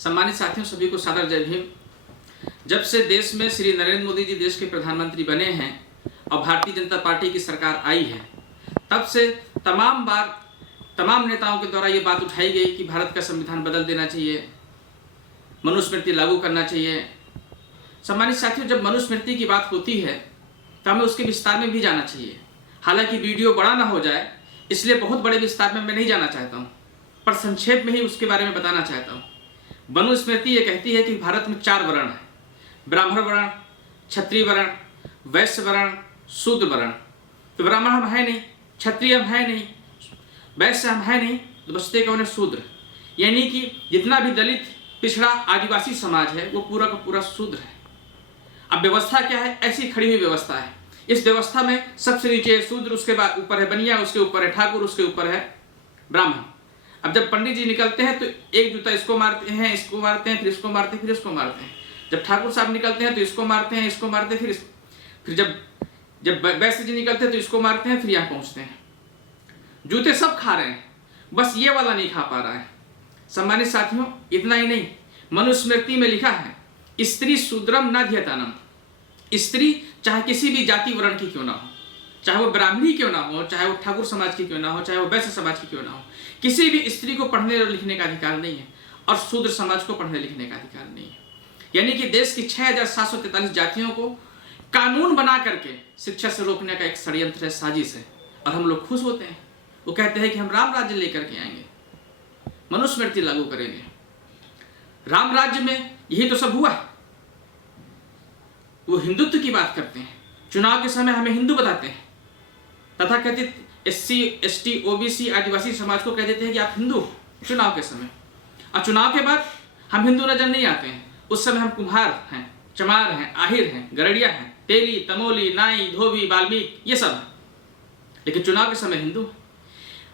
सम्मानित साथियों, सभी को सादर जय भीम। जब से देश में श्री नरेंद्र मोदी जी देश के प्रधानमंत्री बने हैं और भारतीय जनता पार्टी की सरकार आई है, तब से तमाम नेताओं के द्वारा ये बात उठाई गई कि भारत का संविधान बदल देना चाहिए, मनुस्मृति लागू करना चाहिए। सम्मानित साथियों, जब मनुस्मृति की बात होती है तो हमें उसके विस्तार में भी जाना चाहिए। हालांकि वीडियो बड़ा ना हो जाए, इसलिए बहुत बड़े विस्तार में मैं नहीं जाना चाहता हूँ, पर संक्षेप में ही उसके बारे में बताना चाहता हूँ। मनुस्मृति ये कहती है कि भारत में 4 वर्ण हैं: ब्राह्मण वर्ण, क्षत्रिय वर्ण, वैश्य वर्ण, शूद्र वर्ण। तो ब्राह्मण हम है नहीं, क्षत्रिय हम है नहीं, वैश्य हम है नहीं, तो बचते कौन है? शूद्र। यानी कि जितना भी दलित, पिछड़ा, आदिवासी समाज है वो पूरा का पूरा शूद्र है। अब व्यवस्था क्या है? ऐसी खड़ी हुई व्यवस्था है। इस व्यवस्था में सबसे नीचे है शूद्र, उसके बाद ऊपर है बनिया, उसके ऊपर है ठाकुर, उसके ऊपर है ब्राह्मण। अब जब पंडित जी निकलते हैं तो एक जूता इसको मारते हैं, इसको मारते हैं, फिर इसको मारते हैं, फिर इसको मारते हैं। जब ठाकुर साहब निकलते हैं तो इसको मारते हैं, इसको मारते हैं, फिर जब वैश्य जी निकलते हैं तो इसको मारते हैं, फिर यहाँ पहुंचते हैं। जूते सब खा रहे हैं, बस ये वाला नहीं खा पा रहा है। सम्मानित साथियों, इतना ही नहीं, मनुस्मृति में लिखा है स्त्री शूद्रम न ध्येतानम। स्त्री चाहे किसी भी जाति वर्ण की क्यों ना हो, चाहे वो ब्राह्मणी क्यों ना हो, चाहे वो ठाकुर समाज की क्यों ना हो, चाहे वो वैश्य समाज की क्यों ना हो, किसी भी स्त्री को पढ़ने और लिखने का अधिकार नहीं है और शूद्र समाज को पढ़ने लिखने का अधिकार नहीं है। यानी कि देश की 6743 जातियों को कानून बना करके शिक्षा से रोकने का एक षड्यंत्र है, साजिश है। और हम लोग खुश होते हैं, वो कहते हैं कि हम राम राज्य लेकर के आएंगे, मनुस्मृति लागू करेंगे। राम राज्य में यही तो सब हुआ है। वो हिंदुत्व की बात करते हैं, चुनाव के समय हमें हिंदू बताते हैं, तथाकथित SC, ST, OBC आदिवासी समाज को कह देते हैं कि आप हिंदू हो चुनाव के समय। और चुनाव के बाद हम हिंदू नजर नहीं आते हैं। उस समय हम कुम्हार हैं, चमार हैं, आहिर हैं, गरड़िया हैं, तेली, तमोली, नाई, धोबी, वाल्मीकि, ये सब है। लेकिन चुनाव के समय हिंदू।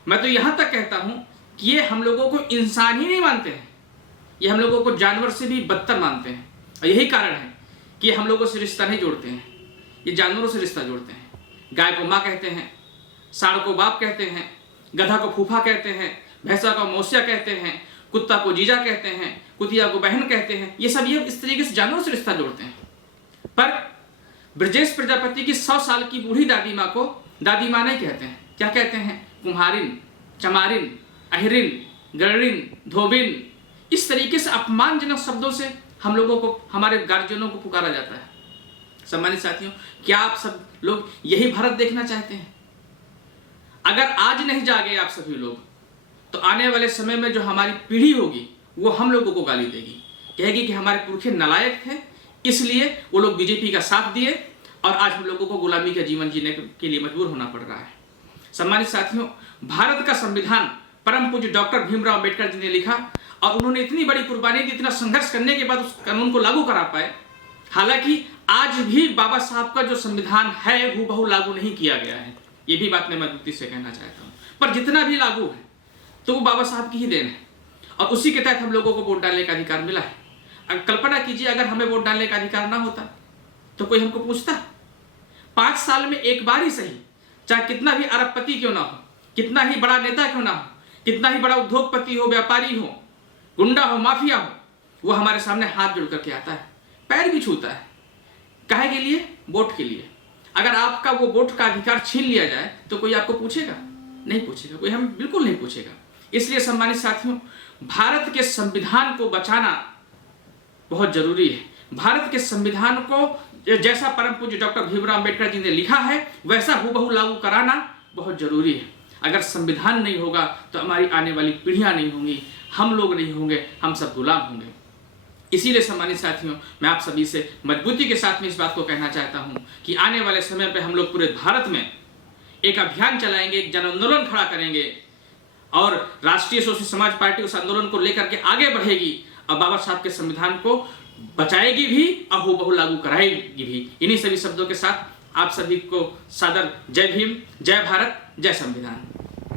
मैं तो यहां तक कहता हूं कि ये हम लोगों को इंसान ही नहीं मानते हैं, ये हम लोगों को जानवर से भी बदतर मानते हैं। और यही कारण है कि हम लोगों से रिश्ता नहीं जोड़ते हैं, ये जानवरों से रिश्ता जोड़ते हैं। गाय को माँ कहते हैं, सांड को बाप कहते हैं, गधा को फूफा कहते हैं, भैंसा को मौसिया कहते हैं, कुत्ता को जीजा कहते हैं, कुतिया को बहन कहते हैं। ये सब ये इस तरीके से जानवरों से रिश्ता जोड़ते हैं। पर ब्रजेश प्रजापति की 100 साल की बूढ़ी दादी माँ को दादी माँ नहीं कहते हैं, क्या कहते हैं? कुम्हारिन, चमारिन, अहिरिन, गरड़िन, धोबिन। इस तरीके से अपमानजनक शब्दों से हम लोगों को, हमारे गार्जियनों को पुकारा जाता है। सम्मानित साथियों, क्या आप सब लोग यही भारत देखना चाहते हैं? अगर आज नहीं जागे आप सभी लोग, तो आने वाले समय में जो हमारी पीढ़ी होगी वो हम लोगों को गाली देगी, कहेगी कि हमारे पुरखे नालायक थे, इसलिए वो लोग बीजेपी का साथ दिए और आज हम लोगों को गुलामी का जीवन जीने के लिए मजबूर होना पड़ रहा है। सम्मानित साथियों, भारत का संविधान परम पूज्य डॉक्टर भीमराव अंबेडकर जी ने लिखा और उन्होंने इतनी बड़ी कुर्बानी दी, इतना संघर्ष करने के बाद उस कानून को लागू करा पाए। हालांकि आज भी बाबा साहब का जो संविधान है हूबहू लागू नहीं किया गया है, ये भी बात मैं मजबूती से कहना चाहता हूँ। पर जितना भी लागू है तो वो बाबा साहब की ही देन है और उसी के तहत हम लोगों को वोट डालने का अधिकार मिला है। अब कल्पना कीजिए, अगर हमें वोट डालने का अधिकार ना होता तो कोई हमको पूछता? 5 साल में एक बार ही सही, चाहे कितना भी अरबपति क्यों ना हो, कितना ही बड़ा नेता क्यों ना हो, कितना ही बड़ा उद्योगपति हो, व्यापारी हो, गुंडा हो, माफिया हो, वो हमारे सामने हाथ जोड़ करके आता है, पैर भी छूता है। काहे के लिए? वोट के लिए। अगर आपका वो वोट का अधिकार छीन लिया जाए तो कोई आपको पूछेगा? नहीं पूछेगा, कोई हम बिल्कुल नहीं पूछेगा। इसलिए सम्मानित साथियों, भारत के संविधान को बचाना बहुत जरूरी है। भारत के संविधान को जैसा परम पूज्य डॉक्टर भीमराव अंबेडकर जी ने लिखा है वैसा हूबहू लागू कराना बहुत जरूरी है। अगर संविधान नहीं होगा तो हमारी आने वाली पीढ़ियां नहीं होंगी, हम लोग नहीं होंगे, हम सब गुलाम होंगे। इसीलिए सम्मानित साथियों, मैं आप सभी से मजबूती के साथ में इस बात को कहना चाहता हूं कि आने वाले समय पर हम लोग पूरे भारत में एक अभियान चलाएंगे, एक जन आंदोलन खड़ा करेंगे और राष्ट्रीय सोशलिस्ट समाज पार्टी उस आंदोलन को लेकर के आगे बढ़ेगी और बाबा साहब के संविधान को बचाएगी भी और हूबहू लागू कराएगी भी। इन्हीं सभी शब्दों के साथ आप सभी को सादर जय भीम, जय भारत, जय संविधान।